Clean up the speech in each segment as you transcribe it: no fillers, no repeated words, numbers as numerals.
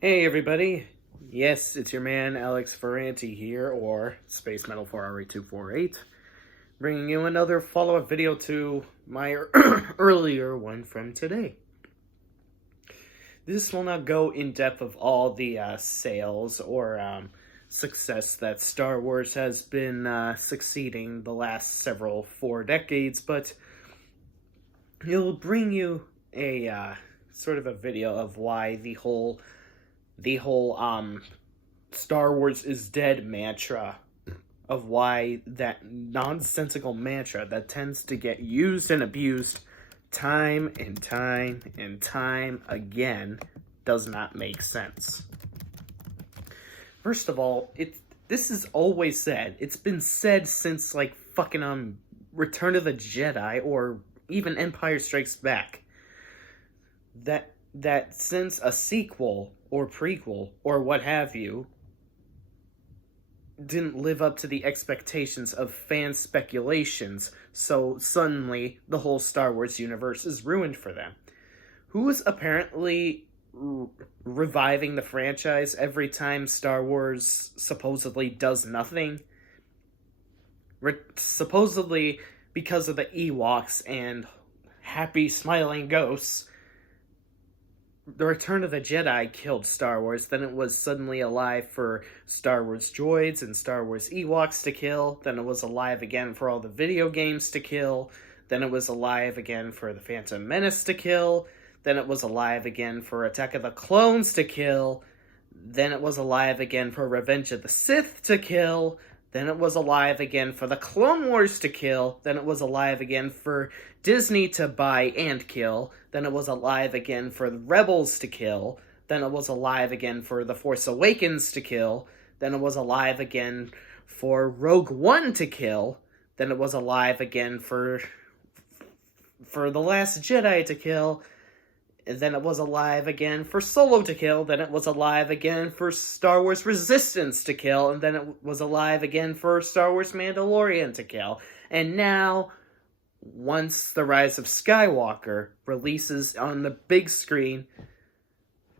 Hey everybody! Yes, it's your man Alex Ferranti here, or Space Metal 4RE248, bringing you another follow-up video to my earlier one from today. This will not go in depth of all the sales or success that Star Wars has been succeeding the last several 4 decades, but it'll bring you a sort of a video of why the whole Star Wars is dead mantra, of why that nonsensical mantra that tends to get used and abused time and time and time again does not make sense. First of all, this is always said. It's been said since like fucking Return of the Jedi or even Empire Strikes Back. That since a sequel or prequel or what have you didn't live up to the expectations of fan speculations, so suddenly the whole Star Wars universe is ruined for them. Who is apparently reviving the franchise every time Star Wars supposedly does nothing? Supposedly because of the Ewoks and happy smiling ghosts. The Return of the Jedi killed Star Wars, then it was suddenly alive for Star Wars droids and Star Wars Ewoks to kill, then it was alive again for all the video games to kill, then it was alive again for The Phantom Menace to kill, then it was alive again for Attack of the Clones to kill, then it was alive again for Revenge of the Sith to kill, then it was alive again for the Clone Wars to kill, then it was alive again for Disney to buy and kill, then it was alive again for the Rebels to kill, then it was alive again for The Force Awakens to kill, then it was alive again for Rogue One to kill, then it was alive again for The Last Jedi to kill, and then it was alive again for Solo to kill, then it was alive again for Star Wars Resistance to kill, and then it was alive again for Star Wars Mandalorian to kill. And now, once The Rise of Skywalker releases on the big screen,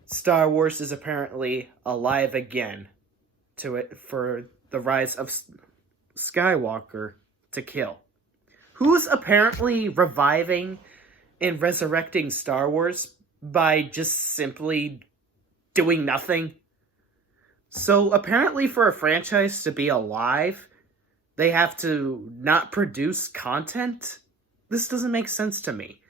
Star Wars is apparently alive again for The Rise of Skywalker to kill. Who's apparently reviving and resurrecting Star Wars by just simply doing nothing? So apparently for a franchise to be alive, they have to not produce content? This doesn't make sense to me.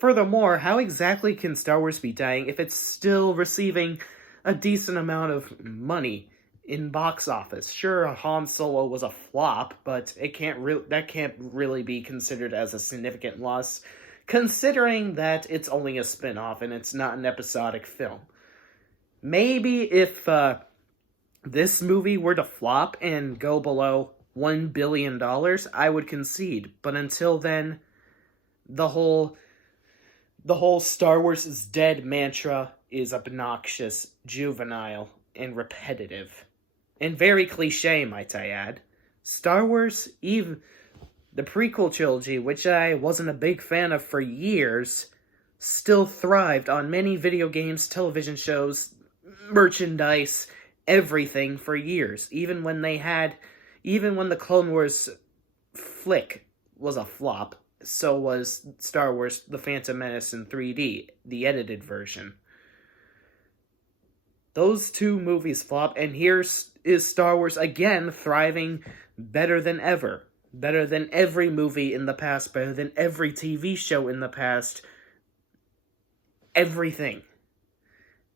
Furthermore, how exactly can Star Wars be dying if it's still receiving a decent amount of money in box office? Sure, Han Solo was a flop, but that can't really be considered as a significant loss, considering that it's only a spin-off and it's not an episodic film. Maybe if this movie were to flop and go below $1 billion, I would concede. But until then, the whole Star Wars is dead mantra is obnoxious, juvenile, and repetitive. And very cliche, might I add. Star Wars, even the prequel trilogy, which I wasn't a big fan of for years, still thrived on many video games, television shows, merchandise, everything for years. Even when the Clone Wars flick was a flop, so was Star Wars The Phantom Menace in 3D, the edited version. Those two movies flop, and here is Star Wars again thriving better than ever. Better than every movie in the past, better than every TV show in the past. Everything.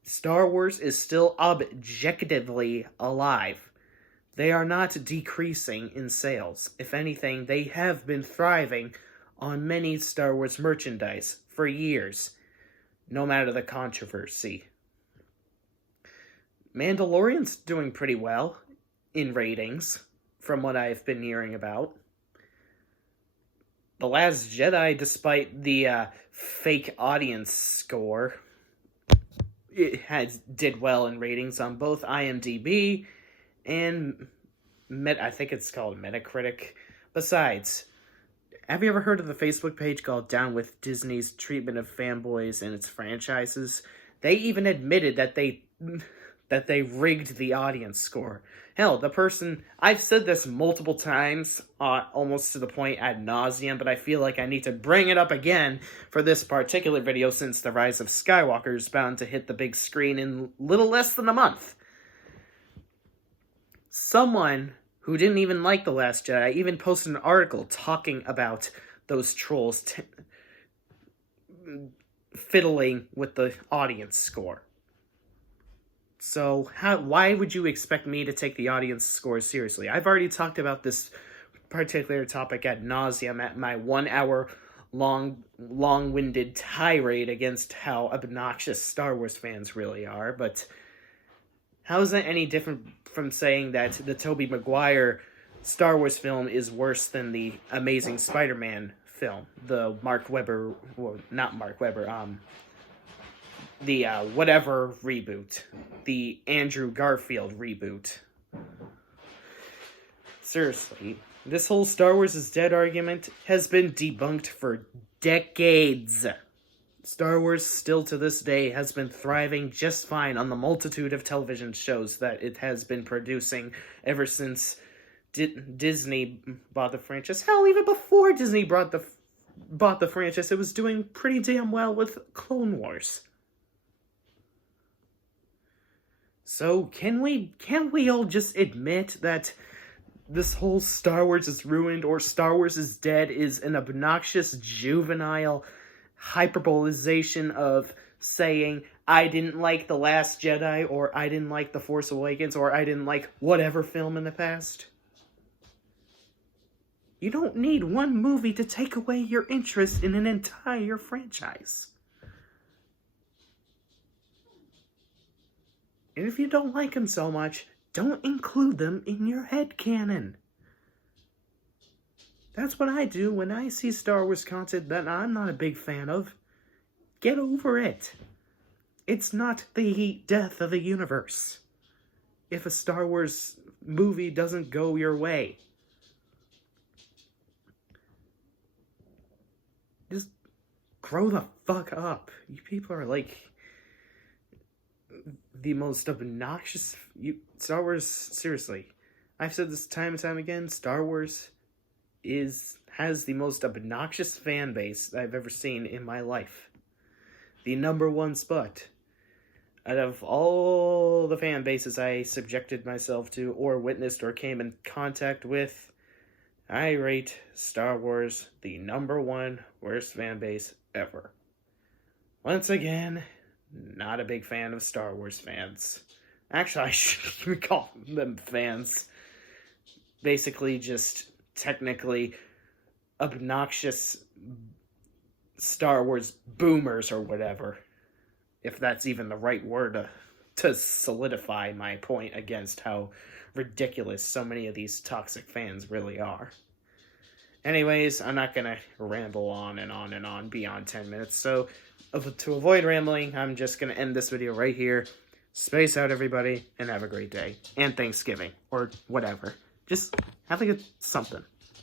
Star Wars is still objectively alive. They are not decreasing in sales. If anything, they have been thriving on many Star Wars merchandise for years, no matter the controversy. Mandalorian's doing pretty well in ratings, from what I've been hearing about. The Last Jedi, despite the fake audience score, it did well in ratings on both IMDb and I think it's called Metacritic. Besides, have you ever heard of the Facebook page called Down with Disney's Treatment of Fanboys and its Franchises? They even admitted that they rigged the audience score. Hell, the person, I've said this multiple times, almost to the point ad nauseum, but I feel like I need to bring it up again for this particular video since The Rise of Skywalker is bound to hit the big screen in little less than a month. Someone who didn't even like The Last Jedi even posted an article talking about those trolls fiddling with the audience score. So why would you expect me to take the audience score seriously? I've already talked about this particular topic ad nauseum at my 1 hour long-winded tirade against how obnoxious Star Wars fans really are, but how is that any different from saying that the Tobey Maguire Star Wars film is worse than the Amazing Spider-Man film? The Mark Webber, well, not Mark Webber, the whatever reboot. The Andrew Garfield reboot. Seriously, this whole Star Wars is dead argument has been debunked for decades. Star Wars still to this day has been thriving just fine on the multitude of television shows that it has been producing ever since Disney bought the franchise. Hell, even before Disney bought the franchise, it was doing pretty damn well with Clone Wars. So can we all just admit that this whole Star Wars is ruined or Star Wars is dead is an obnoxious, juvenile hyperbolization of saying, I didn't like The Last Jedi, or I didn't like The Force Awakens, or I didn't like whatever film in the past? You don't need one movie to take away your interest in an entire franchise. And if you don't like them so much, don't include them in your headcanon. That's what I do when I see Star Wars content that I'm not a big fan of. Get over it. It's not the death of the universe if a Star Wars movie doesn't go your way. Just grow the fuck up. You people are like the most obnoxious... Star Wars, seriously. I've said this time and time again, Star Wars has the most obnoxious fan base I've ever seen in my life. The number one spot. Out of all the fan bases I subjected myself to, or witnessed, or came in contact with, I rate Star Wars the number one worst fan base ever. Once again, not a big fan of Star Wars fans. Actually, I shouldn't call them fans. Basically, just technically obnoxious Star Wars boomers or whatever. If that's even the right word to solidify my point against how ridiculous so many of these toxic fans really are. Anyways, I'm not going to ramble on and on and on beyond 10 minutes, so to avoid rambling, I'm just going to end this video right here. Space out, everybody, and have a great day. And Thanksgiving, or whatever. Just have a good something.